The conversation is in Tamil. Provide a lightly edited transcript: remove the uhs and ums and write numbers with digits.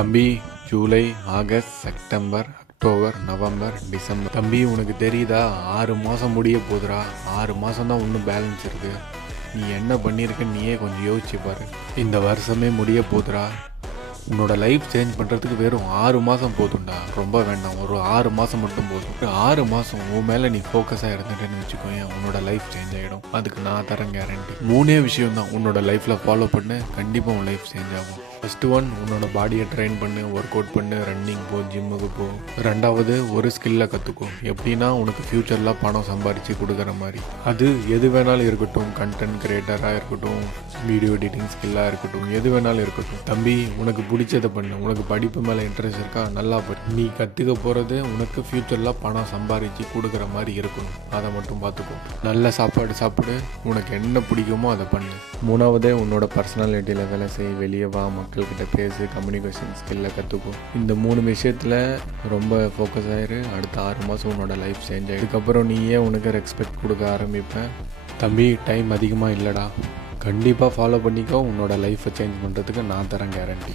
தம்பி, July, August, September, October, November, December. தம்பி, உனக்கு தெரியுதா 6 மாதம் முடிய போகுதுடா. 6 மாதம் தான் இன்னும் பேலன்ஸ் இருக்குது. நீ என்ன பண்ணியிருக்க நீயே கொஞ்சம் யோசிச்சு பாரு. இந்த வருஷமே முடிய போகுதுடா. உன்னோட லைஃப் சேஞ்ச் பண்ணுறதுக்கு வெறும் 6 மாதம் போதும்டா. ரொம்ப வேண்டாம், ஒரு 6 மாதம் மட்டும் போதும். 6 மாதம் உன் மேலே நீ ஃபோக்கஸாக இருந்துட்டேன்னு வச்சுக்கோங்க, உன்னோட லைஃப் சேஞ்ச் ஆகிடும். அதுக்கு நான் தரேன் கேரண்டி. 3 விஷயம் தான் உன்னோட லைஃப்பில் ஃபாலோ பண்ணு, கண்டிப்பாக உன் லைஃப் சேஞ்ச் ஆகும். ஃபஸ்ட்டு ஒன், உன்னோட பாடியை ட்ரெயின் பண்ணு, ஒர்க் அவுட் பண்ணு, ரன்னிங் போ, ஜிம்முக்கு போ. 2வது, ஒரு ஸ்கில்லை கற்றுக்கோ. எப்படின்னா உனக்கு ஃப்யூச்சரில் பணம் சம்பாரித்து கொடுக்குற மாதிரி. அது எது வேணாலும் இருக்கட்டும், கண்டென்ட் கிரியேட்டராக இருக்கட்டும், வீடியோ எடிட்டிங் ஸ்கில்லாக இருக்கட்டும், எது வேணாலும் இருக்கட்டும். தம்பி, உனக்கு பிடிச்சதை பண்ணு. உனக்கு படிப்பு மேலே இன்ட்ரெஸ்ட் இருக்கா, நல்லா படி. நீ கற்றுக்க போகிறது உனக்கு ஃப்யூச்சரில் பணம் சம்பாரித்து கொடுக்குற மாதிரி இருக்கணும். அதை மட்டும் பார்த்துக்கோ. நல்ல சாப்பாடு சாப்பிடு, உனக்கு என்ன பிடிக்குமோ அதை பண்ணு. 3வது, உன்னோட பர்சனாலிட்டியில் வேலை செய், வெளியே வா, மக்கள்கிட்ட பேசு, கம்யூனிகேஷன் ஸ்கில்லை கற்றுக்கும். இந்த 3 விஷயத்தில் ரொம்ப ஃபோக்கஸ் ஆயிரு. அடுத்த 6 மாதம் உன்னோட லைஃப் சேஞ்ச் ஆகிடும். இதுக்கப்புறம் நீயே உனக்கு ரெஸ்பெக்ட் கொடுக்க ஆரம்பிப்பேன். தம்பி, டைம் அதிகமாக இல்லைடா. கண்டிப்பாக ஃபாலோ பண்ணிக்கோ. உன்னோட லைஃப்பை சேஞ்ச் பண்ணுறதுக்கு நான் தரேன் கேரண்டி.